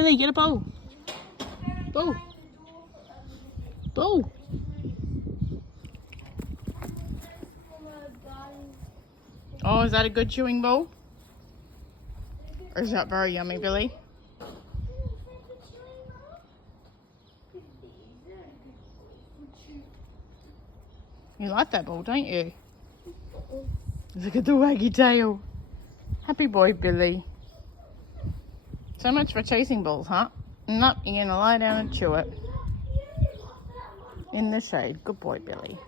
Billy, get a bowl. Bowl. Bowl. Oh, is that a good chewing bowl? Or is that very yummy, Billy? You like that bowl, don't you? Look at the waggy tail. Happy boy, Billy. So much for chasing balls, huh? No, you're going to lie down and chew it. In the shade. Good boy, Billy.